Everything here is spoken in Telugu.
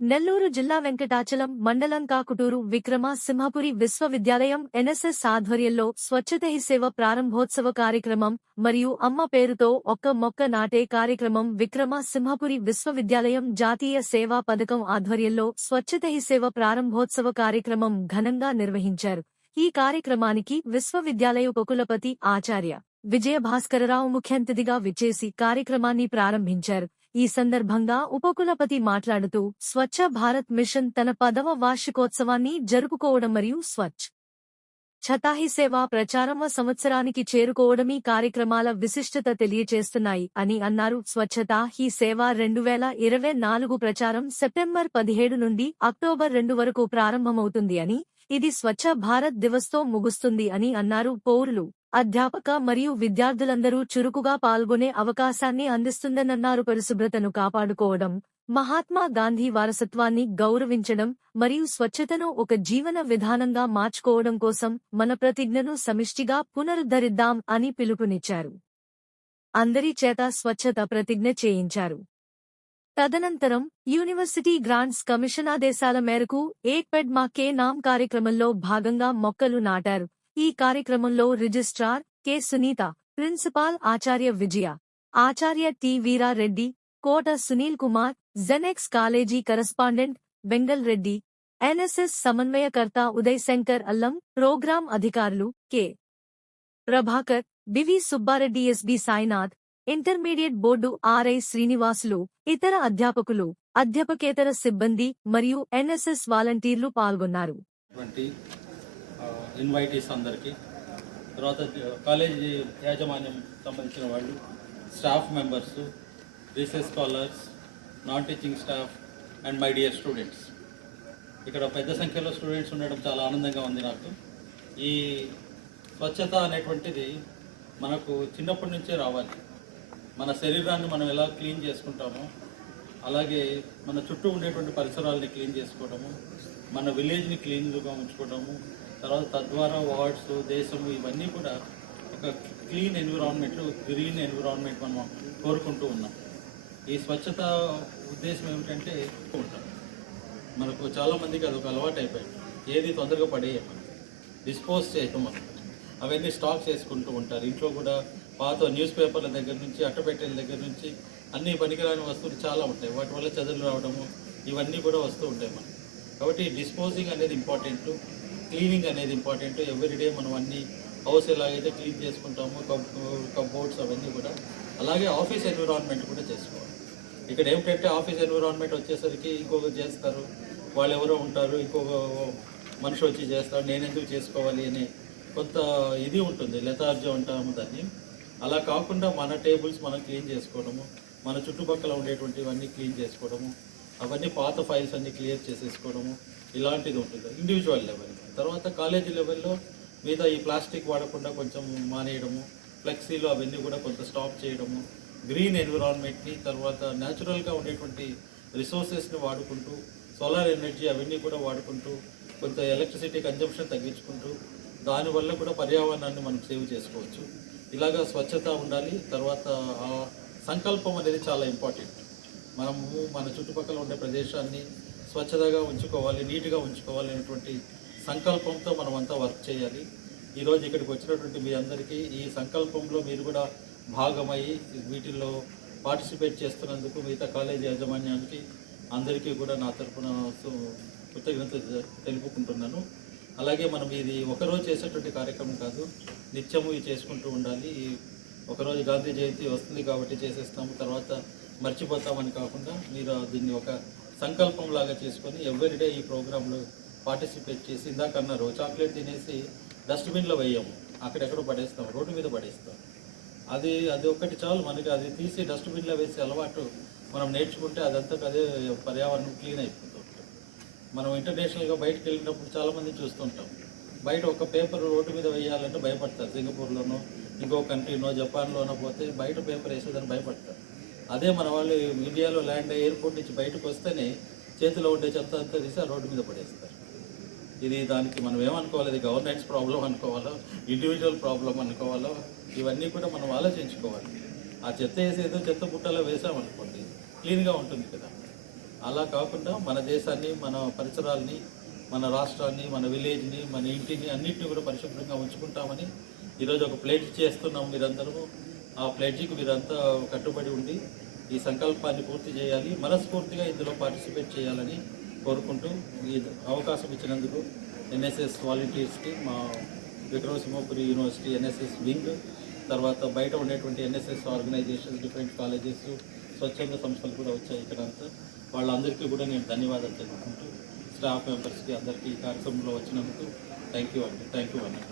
నెల్లూరు జిల్లా వెంకటాచలం మండలం కాకుటూరు విక్రమ సింహపురి విశ్వవిద్యాలయం ఎన్ఎస్ఎస్ ఆధ్వర్యంలో స్వచ్ఛత హీ సేవ ప్రారంభోత్సవ కార్యక్రమం మరియు అమ్మ పేరుతో ఒక్క మొక్క నాటే కార్యక్రమం విక్రమ సింహపురి విశ్వవిద్యాలయం జాతీయ సేవా పథకం ఆధ్వర్యంలో స్వచ్ఛత హీ సేవ ప్రారంభోత్సవ కార్యక్రమం ఘనంగా నిర్వహించారు. ఈ కార్యక్రమానికి విశ్వవిద్యాలయ ఉపకులపతి ఆచార్య విజయభాస్కరరావు ముఖ్య అతిథిగా విచ్చేసి కార్యక్రమాన్ని ప్రారంభించారు. ఈ సందర్భంగా ఉపకులపతి మాట్లాడుతూ స్వచ్ఛ భారత్ మిషన్ తన 10వ వార్షికోత్సవాన్ని జరుపుకోవడం మరియు స్వచ్ఛతా హీ సేవ ప్రచారమ సంవత్సరానికి చేరుకోవడమీ కార్యక్రమాల విశిష్టత తెలియచేస్తున్నాయి అని అన్నారు. స్వచ్ఛతా హీ సేవ 2024 ప్రచారం సెప్టెంబర్ 17 నుండి అక్టోబర్ 2 వరకు ప్రారంభమవుతుంది అని, ఇది స్వచ్ఛ భారత్ దివస్తో ముగుస్తుంది అని అన్నారు. పౌరులు, అధ్యాపక మరియు విద్యార్థులందరూ చురుకుగా పాల్గొనే అవకాశాన్ని అందిస్తుందన్నారు. పరిశుభ్రతను కాపాడుకోవడం, మహాత్మా గాంధీ వారసత్వాన్ని గౌరవించడం మరియు స్వచ్ఛతను ఒక జీవన విధానంగా మార్చుకోవడం కోసం మన ప్రతిజ్ఞను సమిష్టిగా పునరుద్ధరిద్దాం అని పిలుపునిచ్చారు. అందరి చేత స్వచ్ఛత ప్రతిజ్ఞ చేయించారు. తదనంతరం యూనివర్సిటీ గ్రాంట్స్ కమిషన్ ఆదేశాల మేరకు ఏక్ పెడ్ మా కే నామ్ కార్యక్రమంలో భాగంగా మొక్కలు నాటారు. ఈ కార్యక్రమంలో రిజిస్ట్రార్ కె సునీత, ప్రిన్సిపాల్ ఆచార్య విజయ, ఆచార్య T Veerareddy, Kota Sunil Kumar, Genex college correspondent Bengal Reddy, NSS సమన్వయకర్త ఉదయ్ శంకర్ అల్లం, ప్రోగ్రాం అధికారులు K Prabhakar, BV Subbareddy, SB Sainath, intermediate board RI Srinivasulu, ఇతర అధ్యాపకులు, అధ్యాపకేతర సిబ్బంది మరియు ఎన్ఎస్ఎస్ వాలంటీర్లు పాల్గొన్నారు. ఇన్వైటీస్ అందరికీ, తర్వాత కాలేజీ యాజమాన్యం సంబంధించిన వాళ్ళు, staff members, research scholars, non teaching staff and my dear students. ఇక్కడ పెద్ద సంఖ్యలో స్టూడెంట్స్ ఉండడం చాలా ఆనందంగా ఉంది నాకు. ఈ స్వచ్ఛత అనేటువంటిది మనకు చిన్నప్పటి నుంచే రావాలి. మన శరీరాన్ని మనం ఎలా క్లీన్ చేసుకుంటామో అలాగే మన చుట్టూ ఉండేటువంటి పరిసరాలని క్లీన్ చేసుకోవడము, మన విలేజ్ని క్లీన్గా ఉంచుకోవడము, తర్వాత తద్వారా వార్డ్స్, దేశము ఇవన్నీ కూడా ఒక క్లీన్ ఎన్విరాన్మెంట్, గ్రీన్ ఎన్విరాన్మెంట్ మనం కోరుకుంటూ ఉన్నాం. ఈ స్వచ్ఛత ఉద్దేశం ఏమిటంటే ఉంటాం, మనకు చాలామందికి అదొక అలవాటు అయిపోయింది. ఏది తొందరగా పడేయమని డిస్పోజ్ చేయటం అవన్నీ స్టాక్ చేసుకుంటూ ఉంటారు. ఇంట్లో కూడా పాత న్యూస్ పేపర్ల దగ్గర నుంచి, అట్టపెట్టెల దగ్గర నుంచి అన్ని పనికిరాని వస్తువులు చాలా ఉంటాయి. వాటి వల్ల చెదలు రావడము ఇవన్నీ కూడా వస్తూ ఉంటాయి మనకు. కాబట్టి డిస్పోజింగ్ అనేది ఇంపార్టెంట్, క్లీనింగ్ అనేది ఇంపార్టెంట్. ఎవ్రీడే మనం అన్ని హౌస్ ఎలాగైతే క్లీన్ చేసుకుంటామో కబోర్డ్స్ అవన్నీ కూడా, అలాగే ఆఫీస్ ఎన్విరాన్మెంట్ కూడా చేసుకోవాలి. ఇక్కడ ఏమిటంటే ఆఫీస్ ఎన్విరాన్మెంట్ వచ్చేసరికి ఇంకొకరు చేస్తారు, వాళ్ళు ఎవరో ఉంటారు, ఇంకొక మనిషి వచ్చి చేస్తారు, నేనెందుకు చేసుకోవాలి అని కొంత ఇది ఉంటుంది, లెథార్జీ అంటాము దాన్ని. అలా కాకుండా మన టేబుల్స్ మనం క్లీన్ చేసుకోవడము, మన చుట్టుపక్కల ఉండేటువంటివన్నీ క్లీన్ చేసుకోవడము, అవన్నీ పాత ఫైల్స్ అన్నీ క్లియర్ చేసేసుకోవడము, ఇలాంటిది ఉంటుంది ఇండివిజువల్ లెవెల్. తర్వాత కాలేజీ లెవెల్లో మీద ఈ ప్లాస్టిక్ వాడకుండా కొంచెం మానేయడము, ఫ్లెక్సీలు అవన్నీ కూడా కొంత స్టాప్ చేయడము, గ్రీన్ ఎన్విరాన్మెంట్ని, తర్వాత న్యాచురల్గా ఉండేటువంటి రిసోర్సెస్ని వాడుకుంటూ, సోలార్ ఎనర్జీ అవన్నీ కూడా వాడుకుంటూ, కొంత ఎలక్ట్రిసిటీ కన్జంప్షన్ తగ్గించుకుంటూ, దానివల్ల కూడా పర్యావరణాన్ని మనం సేవ్ చేసుకోవచ్చు. ఇలాగా స్వచ్ఛత ఉండాలి. తర్వాత సంకల్పం అనేది చాలా ఇంపార్టెంట్. మనము మన చుట్టుపక్కల ఉండే ప్రదేశాన్ని స్వచ్ఛతగా ఉంచుకోవాలి, నీట్గా ఉంచుకోవాలి అనేటువంటి సంకల్పంతో మనమంతా వర్క్ చేయాలి. ఈరోజు ఇక్కడికి వచ్చినటువంటి మీ అందరికీ ఈ సంకల్పంలో మీరు కూడా భాగమయ్యి వీటిల్లో పార్టిసిపేట్ చేస్తున్నందుకు మిగతా కాలేజీ యాజమాన్యానికి అందరికీ కూడా నా తరఫున కృతజ్ఞత తెలుపుకుంటున్నాను. అలాగే మనం ఇది ఒకరోజు చేసేటువంటి కార్యక్రమం కాదు, నిత్యము ఇది చేసుకుంటూ ఉండాలి. ఒకరోజు గాంధీ జయంతి వస్తుంది కాబట్టి చేసేస్తాము, తర్వాత మర్చిపోతామని కాకుండా మీరు దీన్ని ఒక సంకల్పంలాగా చేసుకొని ఎవ్రీడే ఈ ప్రోగ్రాంలో పార్టిసిపేట్ చేసి, ఇందాక అన్నారు చాక్లెట్ తినేసి డస్ట్బిన్లో వేయము, అక్కడెక్కడో పడేస్తాం, రోడ్డు మీద పడేస్తాం. అది ఒకటి చాలు మనకి. అది తీసి డస్ట్బిన్లో వేసే అలవాటు మనం నేర్చుకుంటే అదంతా అదే పర్యావరణం క్లీన్ అయిపోతుంది. మనం ఇంటర్నేషనల్గా బయటకు వెళ్ళినప్పుడు చాలామంది చూస్తుంటాం, బయట ఒక పేపర్ రోడ్డు మీద వేయాలంటే భయపడతారు. సింగపూర్లోనో ఇంకో కంట్రీనో జపాన్లోనో పోతే బయట పేపర్ వేసేదని భయపడతారు. అదే మన వాళ్ళు ఇండియాలో ల్యాండ్ ఎయిర్పోర్ట్ నుంచి బయటకు వస్తేనే చేతిలో ఉండే చెత్త అంతా తీసి ఆ రోడ్డు మీద పడేస్తారు. ఇది దానికి మనం ఏమనుకోవాలి, ఇది గవర్నెన్స్ ప్రాబ్లం అనుకోవాలో, ఇండివిజువల్ ప్రాబ్లం అనుకోవాలో, ఇవన్నీ కూడా మనం ఆలోచించుకోవాలి. ఆ చెత్త వేసి ఏదో చెత్త బుట్టలో వేసామనుకోండి క్లీన్గా ఉంటుంది కదా. అలా కాకుండా మన దేశాన్ని, మన పరిసరాల్ని, మన రాష్ట్రాన్ని, మన విలేజ్ని, మన ఇంటిని అన్నింటినీ కూడా పరిశుభ్రంగా ఉంచుకుంటామని ఈరోజు ఒక ప్లేజ్ చేస్తున్నాం. మీరందరూ ఆ ప్లేజ్కి మీరంతా కట్టుబడి ఉండి ఈ సంకల్పాన్ని పూర్తి చేయాలి, మనస్ఫూర్తిగా ఇందులో పార్టిసిపేట్ చేయాలని కోరుకుంటూ ఈ అవకాశం ఇచ్చినందుకు ఎన్ఎస్ఎస్ వాలంటీర్స్కి, మా విక్రమసింహపురి యూనివర్సిటీ ఎన్ఎస్ఎస్ వింగ్, తర్వాత బయట ఉండేటువంటి ఎన్ఎస్ఎస్ ఆర్గనైజేషన్స్, డిఫరెంట్ కాలేజెస్, స్వచ్ఛంద సంస్థలు కూడా వచ్చాయి ఇక్కడంతా. వాళ్ళందరికీ కూడా నేను ధన్యవాదాలు తెలుపుకుంటూ స్టాఫ్ మెంబర్స్కి అందరికీ ఈ కార్యక్రమంలో వచ్చినందుకు థ్యాంక్ యూ అండి.